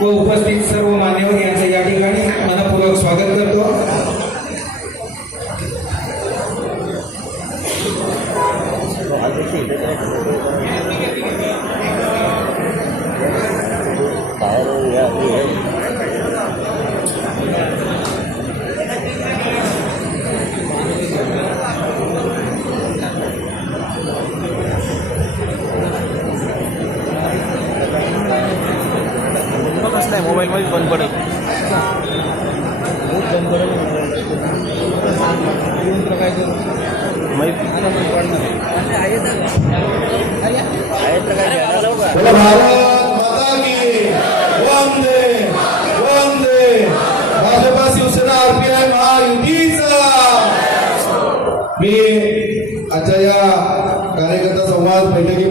व उपस्थित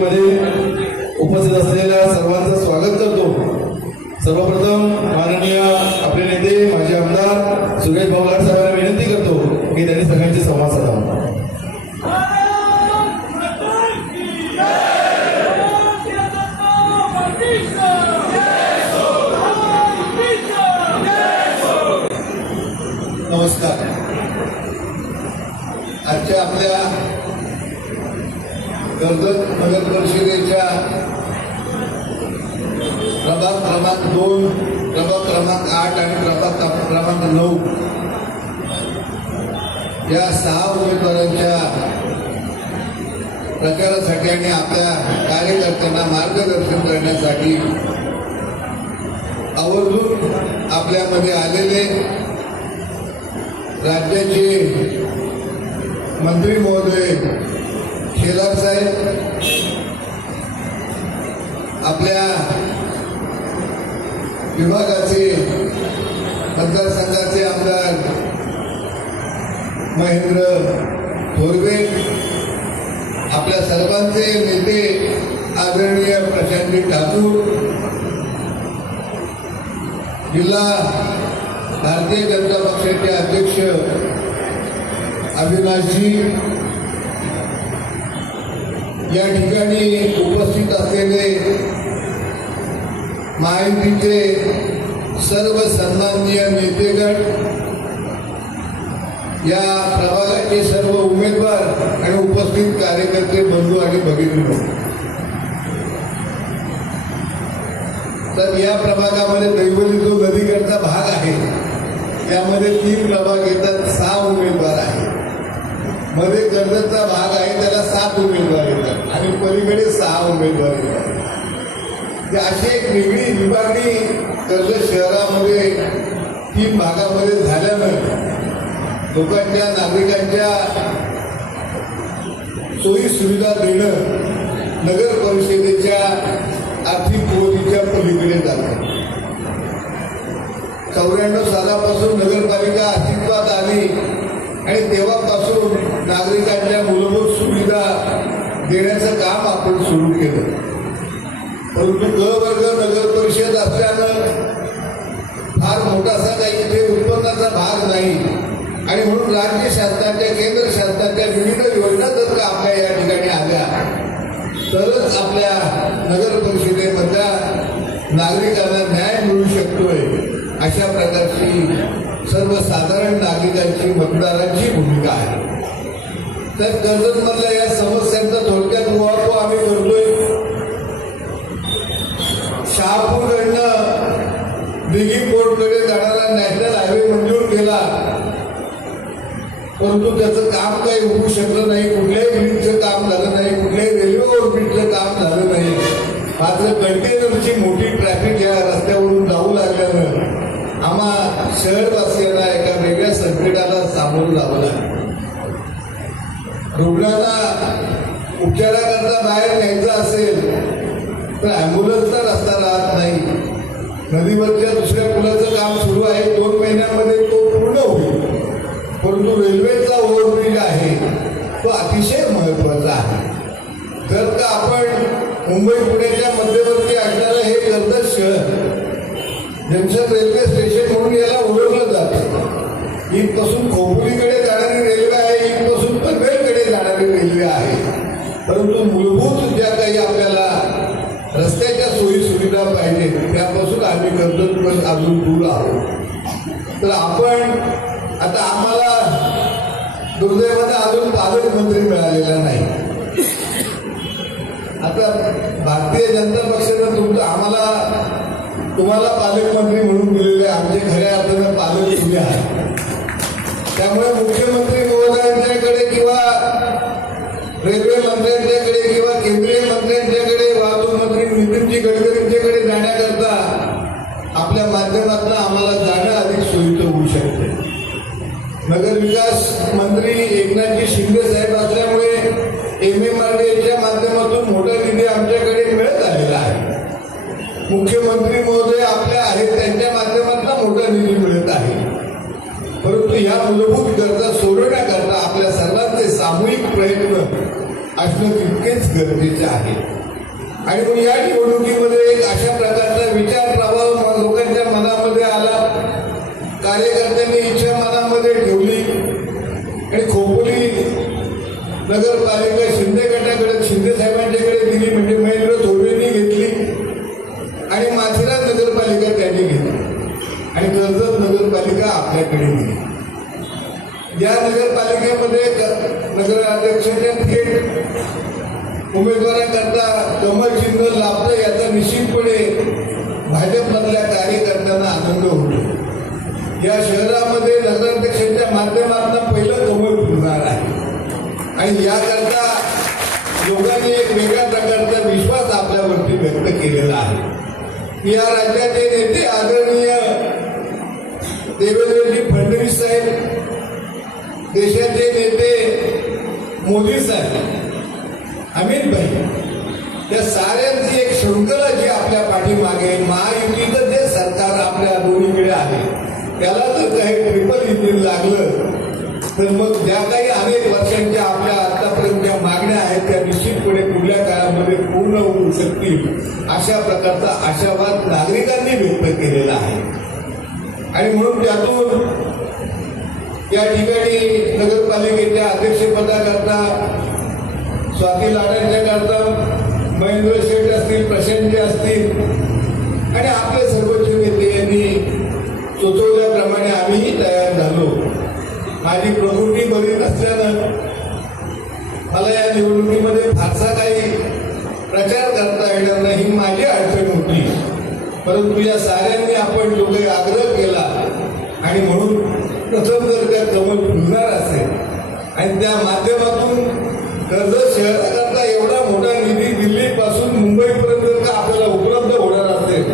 संवाद उपस्थित असलेल्या सर्वांचं स्वागत करतो. सर्वप्रथम माननीय आपले नेते माजी आमदार सुरेश भाऊलाड साहेबांना विनंती करतो की त्यांनी सगळ्यांशी संवाद साधावा नमस्कार. आजच्या आपल्या कर्जत नगर परिषदेच्या प्रभाग क्रमांक दोन प्रभाग क्रमांक आठ आणि प्रभाग क्रमांक नऊ. या सहा उमेदवारांच्या प्रचारासाठी आणि आपल्या कार्यकर्त्यांना मार्गदर्शन करण्यासाठी आवर्जून आपल्यामध्ये आलेले राज्याचे मंत्री महोदय शेलार साहेब. आपल्या विभागाचे मतदारसंघाचे आमदार महेंद्र थोरवे आपल्या सर्वांचे नेते आदरणीय प्रशांतजी ठाकूर जिल्हा भारतीय जनता पक्षाचे अध्यक्ष अविनाशजी या ठिकाणी उपस्थित असलेले महायुतीचे सर्व सन्माननीय नेतेगण या प्रभागाचे सर्व उमेदवार आणि उपस्थित कार्यकर्ते बंधू आणि भगिनी तर या प्रभागामध्ये दैवली जो नदीकडचा भाग आहे त्यामध्ये तीन प्रभाग येतात सहा उमेदवार आहेत. मध्ये कर्जतचा भाग आहे त्याला सात उमेदवार येतात. आणि पलीकडे सहा उमेदवार येतात. ते अशी एक वेगळी विभागणी कर्जत शहरामध्ये तीन भागामध्ये झाल्यानंतर लोकांच्या नागरिकांच्या सोयी सुविधा देणं नगर परिषदेच्या आर्थिक प्रगतीच्या पलीकडे जातं. चौऱ्याण्णव सालापासून नगरपालिका अस्तित्वात आली आणि तेव्हापासून नागरिकांच्या मूलभूत सुविधा देण्याचं काम आपण सुरू केलं. परंतु ग वर्ग नगर परिषद असल्यानं फार मोठासा काही इथे उत्पन्नाचा भाग नाही. आणि म्हणून राज्य शासनाच्या केंद्र शासनाच्या विविध योजना जर का आपल्या या ठिकाणी आल्या. तरच आपल्या नगर परिषदेमधल्या नागरिकांना न्याय मिळू शकतोय अशा प्रकारची सर्वसाधारण नागरिकांची मतदारांची भूमिका आहे. तर कर्जतमधल्या या समस्यांचा थोडक्यात उहापोह आम्ही करतोय. शहापूरकडनं दिघी पोर्टकडे जाणारा नॅशनल हायवे मंजूर केला. परंतु त्याचं काम काही होऊ शकलं नाही. कुठल्याही ब्रिजचं काम झालं नाही. कुठल्याही रेल्वे ओव्हरब्रिजचं काम झालं नाही. मात्र कंटेनरची मोठी ट्रॅफिक या रस्त्यावरून जाऊ लागल्यानं आम्हा शहरवासियांना एका वेगळ्या संकटाला सामोरं जावं लागलं. रुग्णाला उपचाराकरता बाहेर न्यायचं असेल तर ॲम्ब्युलन्सचा रस्ता राहत नाही. नदीवरच्या दुसऱ्या पुलाचं काम सुरू आहे. दोन महिन्यामध्ये तो पूर्ण होईल. परंतु रेल्वेचा ओव्हरब्रिज आहे. तो अतिशय महत्त्वाचा आहे. जर का आपण मुंबई पुण्याच्या मध्यवर्ती असणारं हे कर्जत शहर जंक्शन रेल्वे स्टेशन म्हणून याला ओळखलं जातं इथपासून खोपोलीकडे परंतु मूलभूत ज्या काही आपल्याला रस्त्याच्या सोयी सुविधा पाहिजे त्यापासून आम्ही कर्जत अजून दूर आहोत. तर आपण आता आम्हाला दुर्दैवानं अजून पालकमंत्री मिळालेला नाही. आता भारतीय जनता पक्षानं तुमचं आम्हाला तुम्हाला पालकमंत्री म्हणून दिलेले आमचे खऱ्या अर्थानं पालक तुम्ही आहात. त्यामुळे मुख्यमंत्री महोदयांच्याकडे किंवा रेल्वे मंत्र्यांच्याकडे किंवा केंद्रीय मंत्र्यांच्याकडे वाहतूक मंत्री नितीनजी गडकरींच्याकडे जाण्याकरता आपल्या माध्यमातून आम्हाला जाणं अधिक सोयीचं होऊ शकते. नगरविकास मंत्री एकनाथजी शिंदे साहेब असल्यामुळे एम एम आर डीच्या माध्यमातून मोठा निधी आमच्याकडे मिळत आलेला आहे. मुख्यमंत्री महोदय आपल्या आहेत त्यांच्या माध्यमातून मोठा निधी मिळत आहे. परंतु ह्या मूलभूत गरजा सोडवण्याकरता आपल्या सर्वांचे सामूहिक प्रयत्न असणं तितकेच गरजेचं आहे. आणि मग या निवडणुकीमध्ये एक अशा प्रकारचा विचार प्रभाव लोकांच्या मनामध्ये आला. कार्यकर्त्यांनी इच्छा मनामध्ये ठेवली. आणि खोपोली नगरपालिका शिंदे गटाकडे शिंदे साहेबांच्याकडे दिली. म्हणजे महेंद्र धोरेंनी घेतली. आणि माथेरान नगरपालिका त्यांनी घेतली. आणि कर्जत नगरपालिका आपल्याकडे दिली. या नगरपालिकेमध्ये नगर नगराध्यक्षाच्या थेट उमेदवाराकरता कमळ चिन्ह लाभलं याचा निश्चितपणे भाजपमधल्या कार्यकर्त्यांना आनंद होतो. या शहरामध्ये नगराध्यक्षांच्या माध्यमातून पहिलं कमळ फुलणार आहे. आणि याकरता लोकांनी एक वेगळ्या प्रकारचा विश्वास आपल्यावरती व्यक्त केलेला आहे. या राज्याचे नेते आदरणीय देवेंद्रजी फडणवीस साहेब देशाचे नेते मोदी साहेब अमित भाई त्या साऱ्यांची एक शृंखला जी आपल्या पाठीमागे महायुतीचं जे सरकार आपल्या दोन्हीकडे आहे त्याला जर काही ट्रिपल इंजिन लागलं तर मग ज्या काही अनेक वर्षांच्या आपल्या आतापर्यंतच्या मागण्या आहेत त्या निश्चितपणे पुढल्या काळामध्ये पूर्ण होऊ शकतील अशा प्रकारचा आशावाद नागरिकांनी व्यक्त केलेला आहे. आणि म्हणून त्यातून या ठिकाणी नगरपालिकेच्या अध्यक्षपदाकरता स्वाती लाडांच्या करता महेंद्र शेठ असतील प्रशांतजी असतील आणि आपले सर्वोच्च नेते यांनी सुचवल्याप्रमाणे आम्हीही तयार झालो. माझी प्रकृती बरी नसल्यानं मला या निवडणुकीमध्ये फारसा काही प्रचार करता येणार नाही ही माझी अडचण होती. परंतु या साऱ्यांनी आपण जो काही आग्रह केला आणि म्हणून प्रथम जर त्या कमल फुलणार असेल आणि त्या माध्यमातून कर्जत शहराकरता एवढा मोठा निधी दिल्लीपासून मुंबईपर्यंत जर का आपल्याला उपलब्ध होणार असेल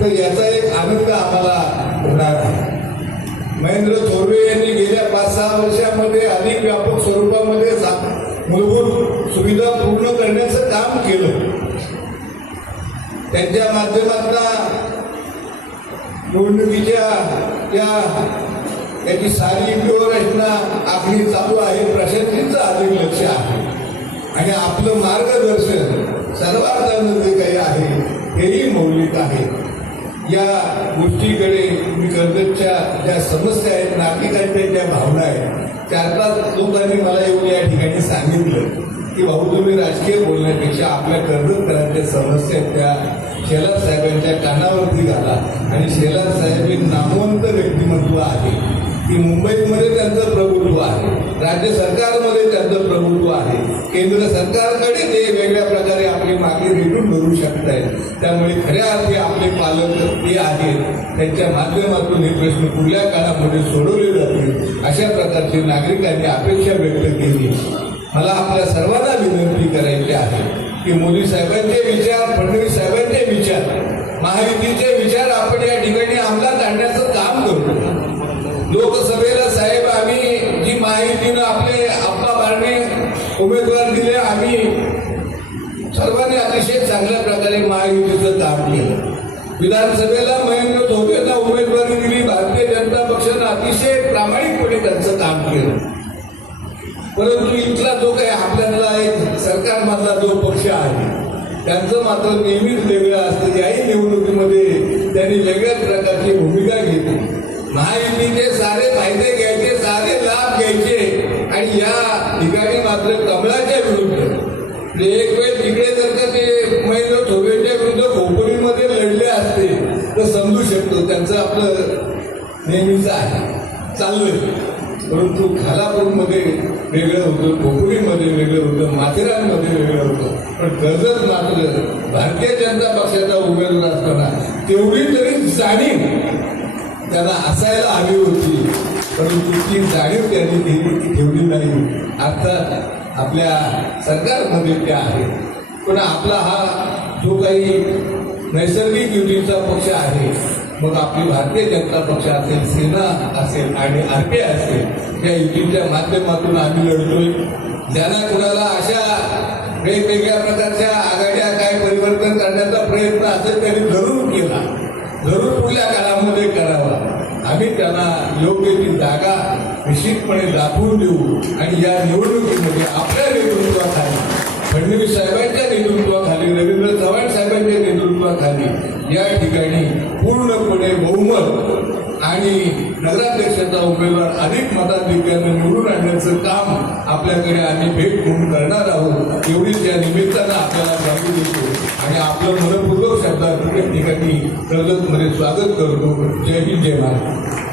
तर याचा एक आनंद आम्हाला होणार आहे. महेंद्र थोरवे यांनी गेल्या पाच सहा वर्षामध्ये अधिक व्यापक स्वरूपामध्ये मूलभूत सुविधा पूर्ण करण्याचं काम केलं. त्यांच्या माध्यमातून निवडणुकीच्या त्या त्याची सारी व्यूहरचना आखणी चालू आहे. प्रशासकीचं अधिक लक्ष आहे. आणि आपलं मार्गदर्शन सर्वांना जे काही आहे हेही मौलिक आहे. या गोष्टीकडे मी कर्जतच्या ज्या समस्या आहेत नागरिकांच्या ज्या भावना आहेत चार लोकांनी मला येऊन या ठिकाणी सांगितलं की भाऊ तुम्ही राजकीय बोलण्यापेक्षा आपल्या कर्जतकरांच्या समस्या आहेत त्या शेलार साहेबांच्या कानावरती घाला. आणि शेलार साहेब हे नामवंत व्यक्तिमत्व आहे. की मुंबईमध्ये त्यांचं प्रभुत्व आहे. राज्य सरकारमध्ये त्यांचं प्रभुत्व आहे. केंद्र सरकारकडे ते वेगळ्या प्रकारे आपली मागे रेटून भरू शकत आहेत त्यामुळे खऱ्या अर्थी आपले पालक ते आहेत त्यांच्या माध्यमातून हे प्रश्न पुढल्या काळामध्ये सोडवले जातील. अशा प्रकारची नागरिकांनी अपेक्षा व्यक्त केली. मला आपल्या सर्वांना विनंती करायची आहे की मोदी साहेबांचे विचार फडणवीस साहेबांचे विचार महायुतीचे विचार आपण या ठिकाणी अंमलात आणण्याचं काम करतो लोकसभेला साहेब आम्ही जी माहितीनं आपले आप्पा बारणे उमेदवार दिले आम्ही सर्वांनी अतिशय चांगल्या प्रकारे महायुतीचं काम केलं. विधानसभेला महेंद्र धोबेंना उमेदवारी दिली भारतीय जनता पक्षानं अतिशय प्रामाणिकपणे त्यांचं काम केलं. परंतु इथला जो काही आपल्याला एक सरकारमधला जो पक्ष आहे त्यांचं मात्र नेहमीच वेगळं असतं. याही निवडणुकीमध्ये त्यांनी वेगळ्याच प्रकारची भूमिका घेतली. महायुतीचे सारे फायदे घ्यायचे सारे लाभ घ्यायचे. आणि या ठिकाणी मात्र कमळाच्या विरुद्ध म्हणजे एक वेळ तिकडे जर का ते महेंद्र धोबेंच्या विरुद्ध खोपोलीमध्ये लढले असते तर समजू शकतो त्यांचं आपलं नेहमीच आहे. चाललंय. परंतु खालापूरमध्ये वेगळं होतं कोकणीमध्ये वेगळं होतं माथेरानमध्ये वेगळं होतं. पण कर्जत मात्र भारतीय जनता पक्षाचा उमेदवार असताना तेवढी तरी जाणीव त्यांना असायला हवी होती. परंतु ती जाणीव त्यांनी ती ती ठेवली नाही. आता आपल्या सरकारमध्ये त्या आहेत पण आपला हा जो काही नैसर्गिक युतीचा पक्ष आहे मग आपली भारतीय जनता पक्ष असेल सेना असेल आणि आरपीआय असेल या युतीच्या माध्यमातून आम्ही लढतोय. ज्यांना कुणाला अशा वेगवेगळ्या प्रकारच्या आघाड्या काय परिवर्तन करण्याचा प्रयत्न असेल त्यांनी जरूर केला. जरूर पुढल्या त्यामध्ये करावा. आम्ही त्यांना योग्य ती जागा निश्चितपणे दाखवून देऊ आणि या निवडणुकीमध्ये आपल्या नेतृत्वाखाली फडणवीस साहेबांच्या नेतृत्वाखाली रवींद्र चव्हाण साहेबांच्या नेतृत्वाखाली या ठिकाणी पूर्णपणे बहुमत आणि नगराध्यक्षाचा उमेदवार अधिक मताधिक्यानं निवडून आणण्याचं काम आपल्याकडे आम्ही भेट म्हणून करणार आहोत. एवढीच या निमित्तानं आपल्याला सांगू देतो आणि आपलं मनपूर्वक शब्दात ठिकाणी कर्जतमध्ये स्वागत करतो. जय हिंद जय महाराज